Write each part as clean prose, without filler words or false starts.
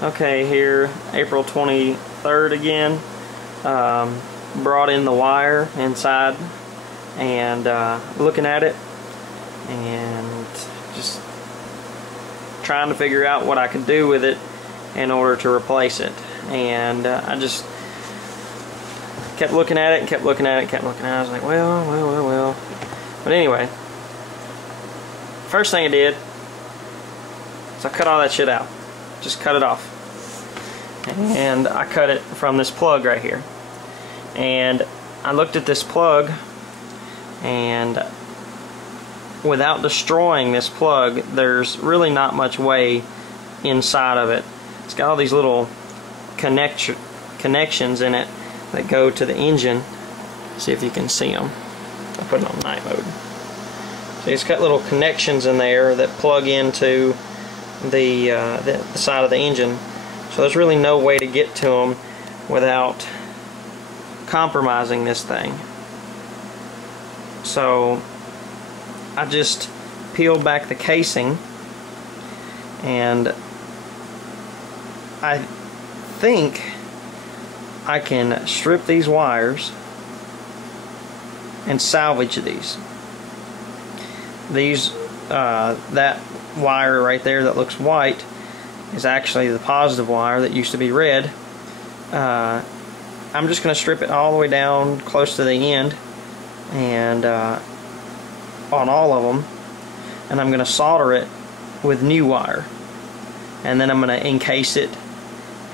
Okay, here, April 23rd again. Brought in the wire inside and looking at it and just trying to figure out what I could do with it in order to replace it. And I just kept looking at it and kept looking at it, I was like, well. But anyway, first thing I did is I cut all that shit out. Just cut it off. And I cut it from this plug right here. And I looked at this plug, and without destroying this plug, there's really not much way inside of it. It's got all these little connections in it that go to the engine. See if you can see them. I'll put it on night mode. So it's got little connections in there that plug into the side of the engine. So there's really no way to get to them without compromising this thing. So I just peeled back the casing, and I think I can strip these wires and salvage these. That wire right there that looks white is actually the positive wire that used to be red. I'm just going to strip it all the way down close to the end, and on all of them, and I'm going to solder it with new wire, and then I'm going to encase it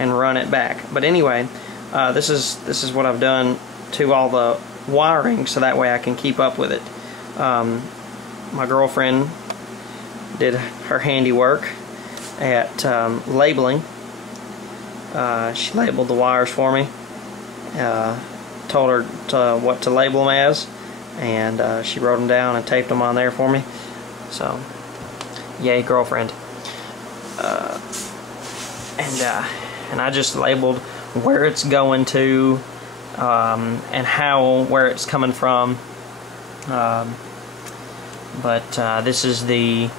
and run it back. But anyway, this is what I've done to all the wiring, so that way I can keep up with it. My girlfriend did her handiwork at labeling. She labeled the wires for me, told her what to label them as, and she wrote them down and taped them on there for me. So yay, girlfriend. And I just labeled where it's going to, and where it's coming from. But this is the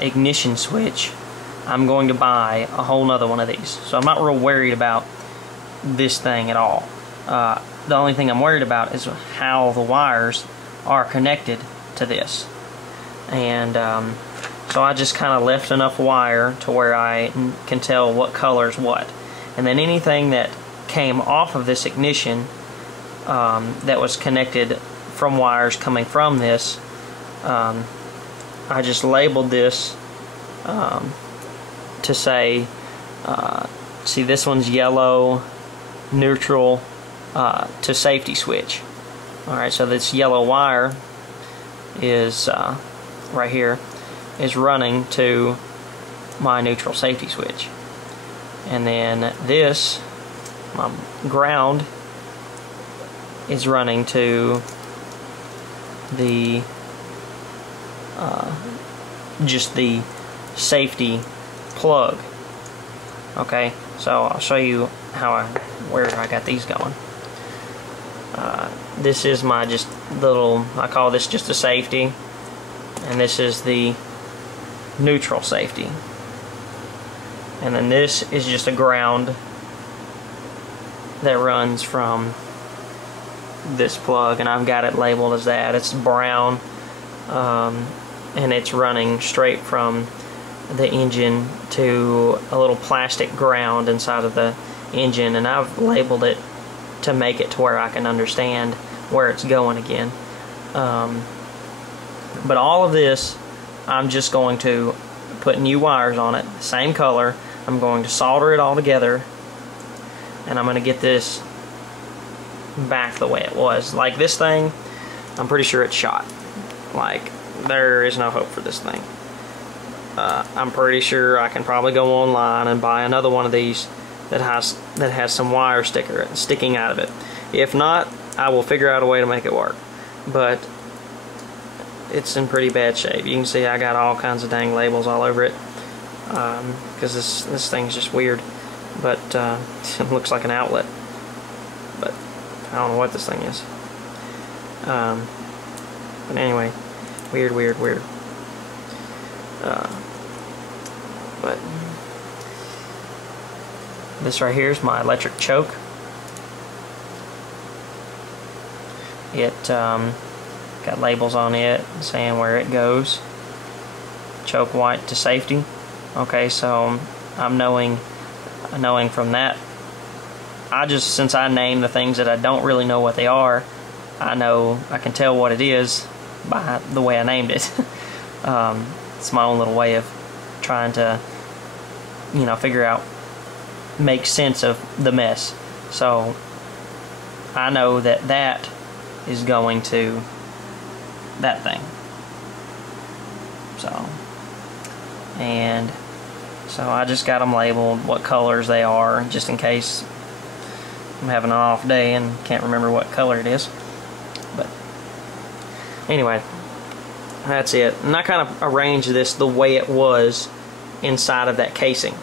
ignition switch. I'm going to buy a whole nother one of these, so I'm not real worried about this thing at all. The only thing I'm worried about is how the wires are connected to this. And so I just kind of left enough wire to where I can tell what color's what. And then anything that came off of this ignition that was connected from wires coming from this, I just labeled this to say, see, this one's yellow, neutral, to safety switch. Alright, so this yellow wire is right here, is running to my neutral safety switch. And then this, my ground, is running to the just the safety plug. Okay, so I'll show you where I got these going. This is my just little, I call this just a safety, and this is the neutral safety, and then this is just a ground that runs from this plug, and I've got it labeled as that. It's brown, and it's running straight from the engine to a little plastic ground inside of the engine, and I've labeled it to make it to where I can understand where it's going again. But all of this, I'm just going to put new wires on it, same color. I'm going to solder it all together, and I'm going to get this back the way it was. Like this thing, I'm pretty sure it's shot. Like, there is no hope for this thing. I'm pretty sure I can probably go online and buy another one of these that has some wire sticking out of it. If not, I will figure out a way to make it work. But it's in pretty bad shape. You can see I got all kinds of dang labels all over it, because this thing's just weird. But it looks like an outlet, but I don't know what this thing is. But anyway, weird. But This right here is my electric choke. It got labels on it saying where it goes. Choke white to safety. Okay, so I'm knowing from that. Since I named the things that I don't really know what they are, I can tell what it is by the way I named it. It's my own little way of trying to, figure out, make sense of the mess. So I know that that is going to that thing. So I just got them labeled, what colors they are, just in case I'm having an off day and can't remember what color it is. But anyway, that's it. And I kind of arranged this the way it was inside of that casing.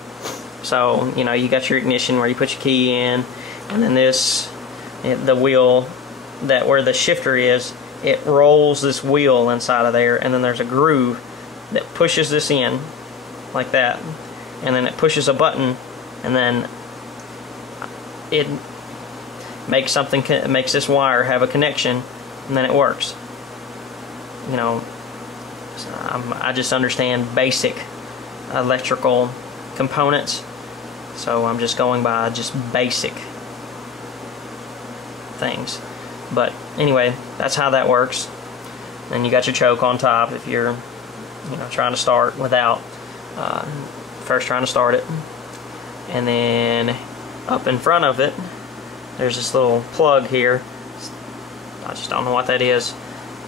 So, you got your ignition where you put your key in, and then the wheel, where the shifter is, it rolls this wheel inside of there, and then there's a groove that pushes this in like that, and then it pushes a button, and then it makes this wire have a connection, and then it works. I just understand basic electrical components, so I'm just going by just basic things. But anyway, that's how that works. Then you got your choke on top if you're trying to start without first trying to start it. And then up in front of it, there's this little plug here. I just don't know what that is.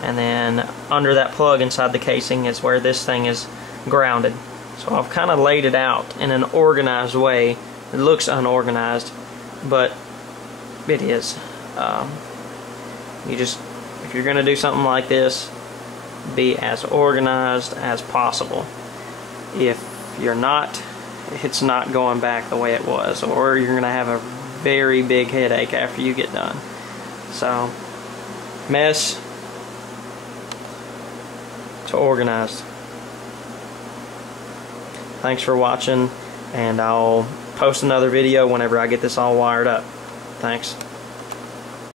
And then under that plug inside the casing is where this thing is grounded. So I've kind of laid it out in an organized way. It looks unorganized, but it is. If you're going to do something like this, be as organized as possible. If you're not, it's not going back the way it was, or you're going to have a very big headache after you get done. So, mess to organized. Thanks for watching, and I'll post another video whenever I get this all wired up. Thanks.